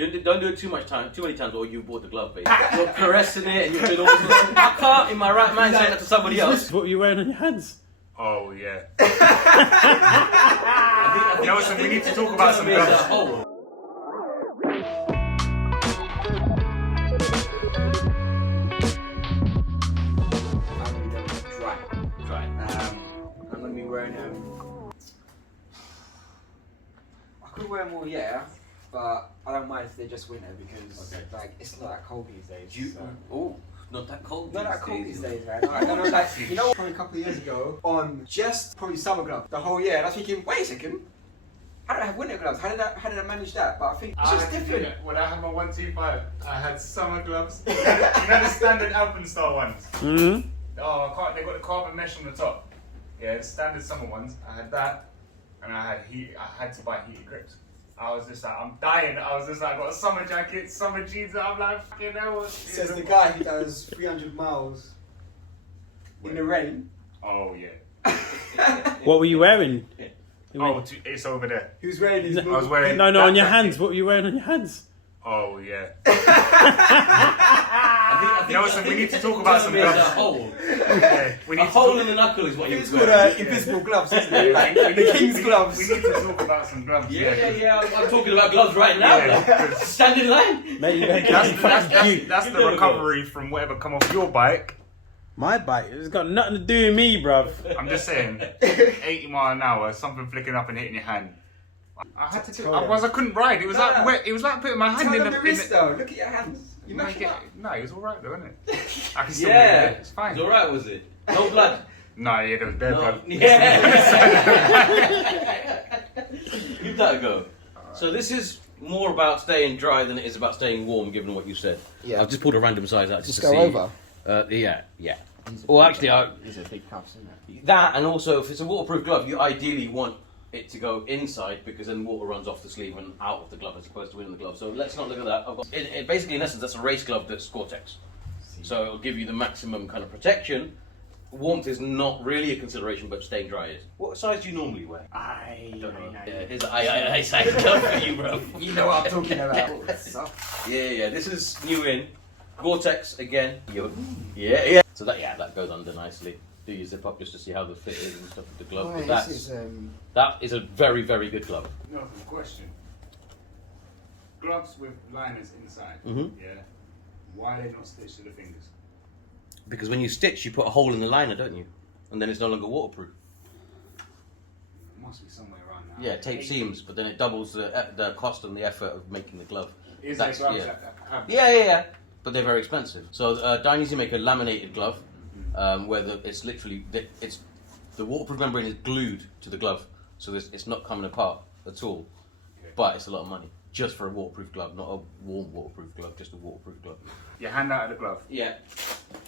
You don't do it too many times, or you bought the glove, basically. You're caressing it and you're doing all this. I can't, in my right mind, say that to somebody else. What are you wearing on your hands? Oh, yeah. Nelson, we need to talk about some gloves. I'm going to be wearing I could wear more, yeah, but I don't mind if they're just winter because like it's not that cold these days. Oh, not that cold. Not that cold these days, man. I don't know, like, you know, probably a couple of years ago on just probably summer gloves the whole year, and I was thinking, wait a second, I don't have winter gloves. How did I manage that? But I think it's just different. When I had my 125, I had summer gloves. You know the standard Alpenstyle ones. Mm-hmm. Oh, they got the carbon mesh on the top. Yeah, the standard summer ones. I had that, and I had to buy heated grips. I was just like, I'm dying. I was just like, I got a summer jacket, summer jeans. I'm like, fucking hell. Says the guy who does 300 miles in the rain. Oh yeah. What were you wearing? Oh, it's over there. He was wearing his. I was wearing. No, on your hands. What were you wearing on your hands? Oh yeah. Nelson, we need to talk about some gloves. A hole. Yeah, A hole in the knuckle is what he was It's wearing. called invisible gloves, isn't it? Like the king's gloves. We need to talk about some gloves. Yeah. I'm talking about gloves right now. Yeah. Stand in line. Mate, That's the recovery from whatever come off your bike. my bike. It's got nothing to do with me, bruv. I'm just saying, 80 mile an hour, something flicking up and hitting your hand. I had to do. Otherwise, I couldn't ride. It was it was like putting my hand in the wrist though. Look at your hands. You No, make it up. no, it was alright though, wasn't it? I can still Yeah, do it. It's fine. It's alright, was it? No blood. No, yeah, there was bare No. blood. Yeah. Give that a go. So this is more about staying dry than it is about staying warm, given what you said. Yeah. I've just pulled a random size out just to go see. over. Yeah. Well, actually, These are big cuffs, isn't it? that, and also if it's a waterproof glove, you ideally want it to go inside because then water runs off the sleeve and out of the glove as opposed to in the glove. So let's not look at that. I've got, basically, in essence, that's a race glove that's Gore-Tex. So it'll give you the maximum kind of protection. Warmth is not really a consideration, but staying dry is. What size do you normally wear? I Don't know. Yeah, here's an I size glove for you, bro. You know what I'm talking about. Yeah. This is new in. Gore-Tex again. Yeah. So that goes under nicely. Do your zip up just to see how the fit is and stuff with the glove. Oh, But that is a very, very good glove. No, question. Gloves with liners inside. Mhm. Yeah. Why are they not stitched to the fingers? Because when you stitch, you put a hole in the liner, don't you? And then it's no longer waterproof. It must be somewhere around that. Yeah, tape seams, but then it doubles the cost and the effort of making the glove. Is there gloves yeah. that have Yeah. But they're very expensive. So Dainese make a laminated glove, where it's literally the waterproof membrane is glued to the glove, so it's not coming apart at all. Okay. But it's a lot of money just for a waterproof glove, not a warm waterproof glove, just a waterproof glove. your hand out of the glove, Yeah,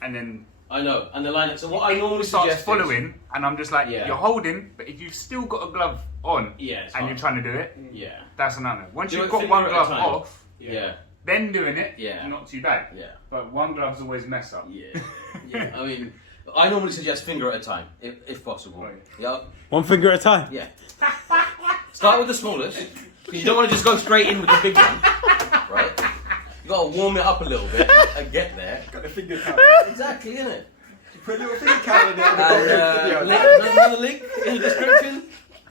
and then I know. And the liner. So what I normally starts suggest following, and I'm just like, Yeah. you're holding, but if you've still got a glove on, it's and hard. you're trying to do it, Yeah. that's a nightmare. Once Do you've it got finger one at a glove time. off, Yeah. then doing it, Yeah. not too bad. Yeah. But one glove's always mess up. Yeah. I mean, I normally suggest finger at a time, if possible. Right. Yeah. One finger at a time. Yeah. Start with the smallest, because you don't want to just go straight in with the big one, right? You got to warm it up a little bit and get there. Got the finger count. Exactly, innit? Put a little finger count in there. And another link in the description.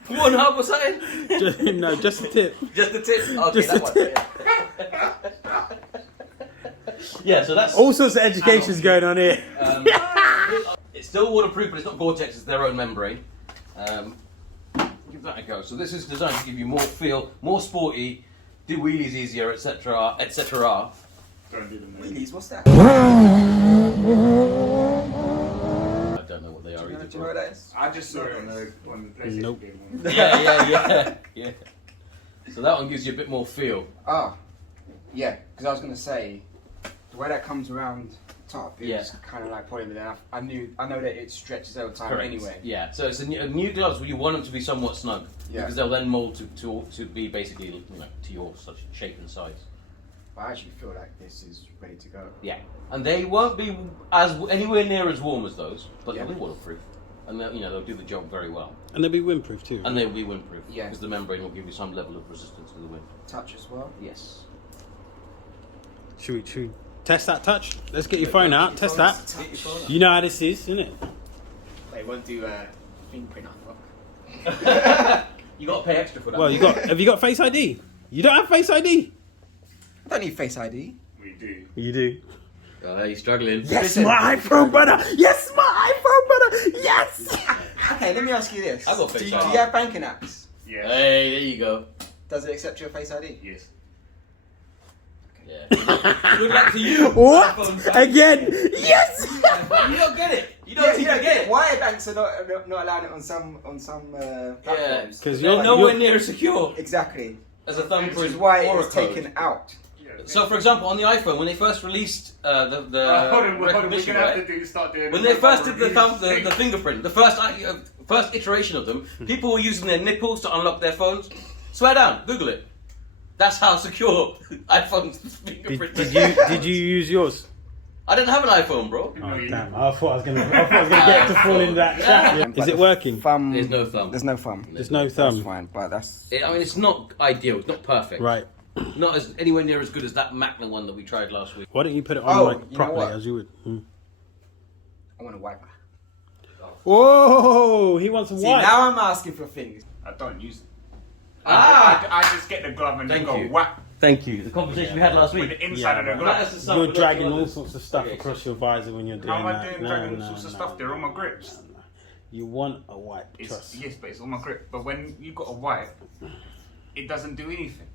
Pornhub or something. Just a tip. Just the tip. Okay, Just that the one. tip. Yeah, so that's All sorts of education's going on here. It's still waterproof, but it's not Gore-Tex. It's their own membrane. Give that a go. So this is designed to give you more feel, more sporty, do wheelies easier, etc., etc. Don't do them. Wheelies, what's that? I don't know what they are Do either. you know what that is? I just saw it on the PlayStation Nope. game. Yeah. So that one gives you a bit more feel. Ah, yeah, because I was going to say, the way that comes around the top is kind of like polymer. Then I know that it stretches over time Correct. anyway. Yeah. So it's a new gloves where you want them to be somewhat snug because they'll then mold to be basically to your such shape and size. But I actually feel like this is ready to go. Yeah. And they won't be anywhere near as warm as those, but they'll be waterproof, and they'll do the job very well. And they'll be windproof too. And they'll be windproof. Yeah. Because the membrane will give you some level of resistance to the wind. Touch as well. Yes. Should we test that touch? Let's get your phone out. Test that. Get your phone out. You know how this is, isn't it? They won't do fingerprint unlock. You got to pay extra for that. Well, have you got Face ID? You don't have Face ID. I don't need Face ID. We do. You do. He's struggling. Yes, my iPhone, brother. Yes, my iPhone, brother. Yes. Okay, let me ask you this. I got do Face you ID. have banking apps? Yeah. Hey, there you go. Does it accept your Face ID? Yes. Yeah. Good luck to you. What? iPhone fan. Again? Yes. You don't get it. You don't seem to get it. Why banks are not allowing it on some platforms? 'Cause You're you're- nowhere near secure Exactly. as a thumbprint. Which is why or a it's code. taken out. So, for example, on the iPhone, when they first released the Hold on, we're recognition, gonna right? have to start doing. When they first did the fingerprint, the first iteration of them, people were using their nipples to unlock their phones. Swear down, Google it. That's how secure iPhone's fingerprint. Did you use yours? I didn't have an iPhone, bro. Oh damn! I thought I was gonna get to fall into that trap. Is it working? Thumb. There's no thumb. There's no thumb. There's no That's thumb. fine, but that's. I mean, it's not ideal. It's not perfect. Right. Not as anywhere near as good as that Macna one that we tried last week. Why don't you put it on Oh, like you know properly what? as you would? I want a wiper. Whoa! He wants a See, wipe. now I'm asking for things. I don't use it. Ah! I just get the glove and Thank then go you. whack Thank you. The conversation we had last with week. the inside of the man. glove. That is the stuff You're we dragging don't do all others. sorts of stuff Okay, across your visor when you're doing How am I that. doing No, dragging no, all sorts of no, stuff? They're on my grips. no. You want a wipe, trust. Yes, but it's on my grip. But when you've got a wipe, it doesn't do anything.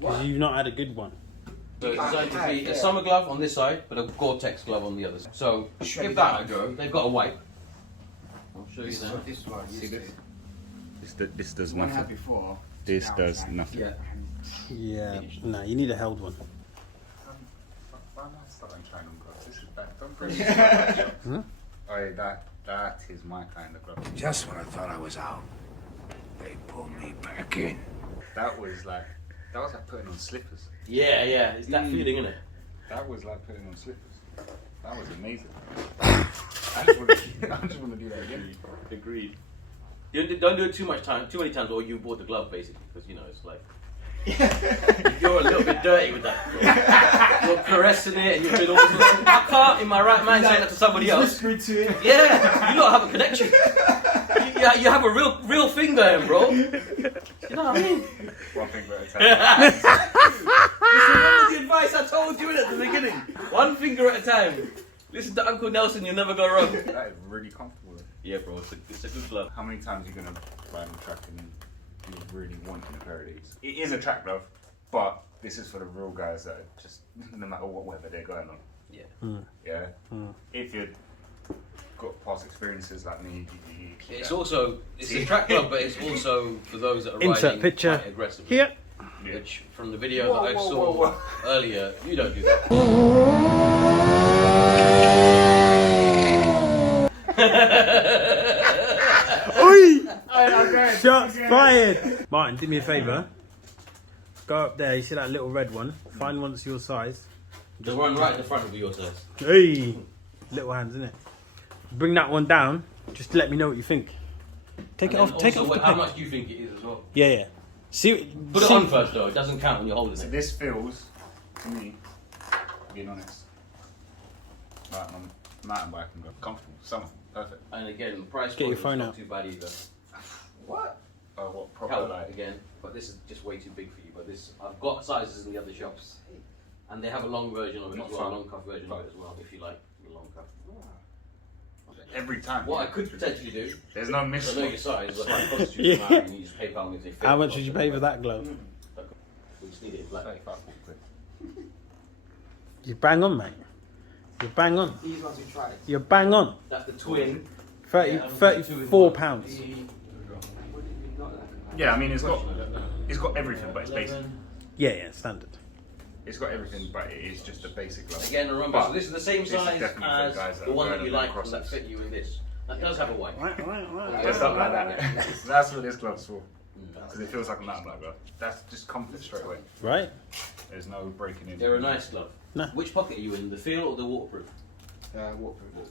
Because you've not had a good one. So it's designed to be a summer glove on this side, but a Gore-Tex glove on the other side. So give that a go. They've got a wipe. I'll show you now. This one. See this? This does One I had before. This Now does it's like- nothing. Yeah. Yeah. No, you need a held one. Why am I starting trying on gloves? This is bad. Don't bring this up. Oh, that is my kind of glove. Just when I thought I was out, they pulled me back in. That was like putting on slippers. Yeah, yeah. It's that feeling, isn't it? That was like putting on slippers. That was amazing. I just want to do that again. Agreed. You don't do it too many times, or you bought the glove basically, because you know it's like you're a little bit dirty with that. You're caressing it, and you're doing all sorts of. I can't, in my right mind, say that to somebody else. Whispering to it. Yeah, you don't have a connection. You have a real thing going, bro. You know what I mean? One finger at a time. Listen, what was the advice I told you at the beginning? One finger at a time. Listen to Uncle Nelson, you'll never go wrong. That is really comfortable. Yeah, bro, it's a good glove. How many times are you gonna ride on track and you really want a pair of these? It is a track glove, but this is for the real guys that are just no matter what weather they're going on. Yeah. Yeah. If you've got past experiences like me, you keep It's that. also a track glove, but it's also for those that are Insert riding picture quite aggressively. here. Yeah. Which, from the video Whoa, that I whoa, saw whoa, earlier, you don't do that. Oi! Shots fired! Martin, do me a favour. Go up there, you see that little red one? Find one that's your size. The one right in the front will be your size. Hey! Little hands, isn't it? Bring that one down, just let me know what you think. Take it off, take it off the How peg. much do you think it is as well? Yeah, yeah. See, Put it see- on first though, it doesn't count when you're holding So it. this feels, to me, being honest, like on mountain bike and go comfortable, summer, perfect. And again, the price Get your point is phone not out. too bad either. What? Oh, what proper Help like? again, but this is just way too big for you. But this, I've got sizes in the other shops, and they have a long version of it Not as well, a fun. long cuff version of it as well, if you like the long cuff. Every time. What I could potentially do, There's no miss. I know your size, but I cost you Yeah. and you just PayPal me. They fit. How much did you pay for that glove? We just need it in black. 35 quid. You bang on, mate. You bang on. These ones we tried. You're bang on. That's the twin. 30, Yeah, I'm £34. What did we not like? Yeah, I mean it's got everything, but it's basic. 11. Yeah, yeah, standard. It's got everything, but it is just a basic glove. Again, remember, But so this is the same this is size definitely for as guys that the are one that riding you on like and crosses. that fit you in this. That does have a wipe. Just up like that. That's what this glove's for. Because it feels like a mountain bike glove. That's just comfort straight away. Right? There's no breaking in. They're a nice glove. No. Which pocket are you in? The feel or the waterproof? Waterproof.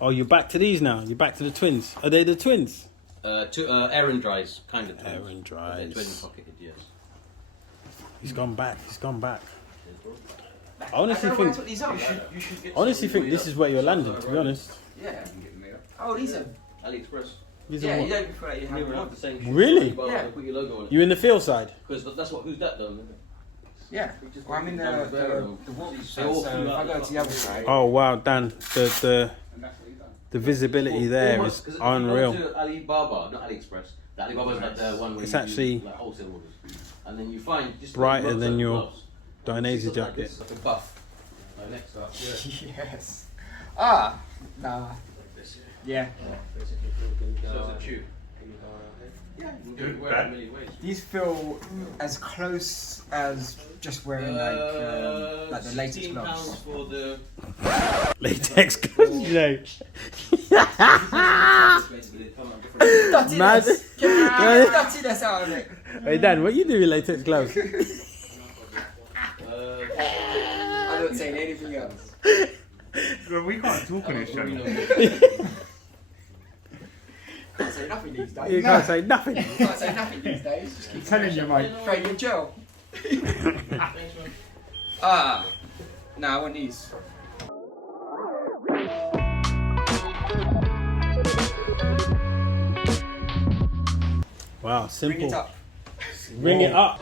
Oh, you're back to these now. You're back to the twins. Are they the twins? Aaron Dries, kind of twins. Aaron They're Dries. twin pocketed, yes. He's gone back. He's gone back. I honestly I think, put these up. You should get honestly something think this is where you're landing. To be honest. Yeah. Oh, these are. AliExpress. These are Yeah, what- you don't feel like you You have never one. have the same shoes. Really? You buy one, Yeah. they put your logo on it. You in the field side? Because that's what Who's That done. Isn't it? Yeah. Well, I'm in the walk They side, all so flew if out I go the to the other side. Oh wow, Dan, the And that's what he's done. the visibility there Almost, is 'cause if unreal. You go to Alibaba, not AliExpress. The Alibaba is like the one where It's you actually do, like wholesale orders, and then you find just brighter gloves than like your gloves. Dionysia It's like jacket. this, like a buff. Like next up, yeah. Yes. Ah. Nah. Yeah. So it's a tube. Yeah, you can Good, wear it bad. in many ways. These feel as close as just wearing like the latest £16 gloves. for the. Latex gloves, you know. Basically, they come out different. Mad. Dirtiness. Get the dirtiness out of it. Hey Dan, what you do with latex gloves? I'm not saying anything else. Well, we can't talk on this channel. Can't say nothing these days. You can't say nothing. Can't say nothing these days. Just I'm keep telling you, mate. throwing your gel. Ah. No, I want these. Wow, Bring simple. it up. Ring it up.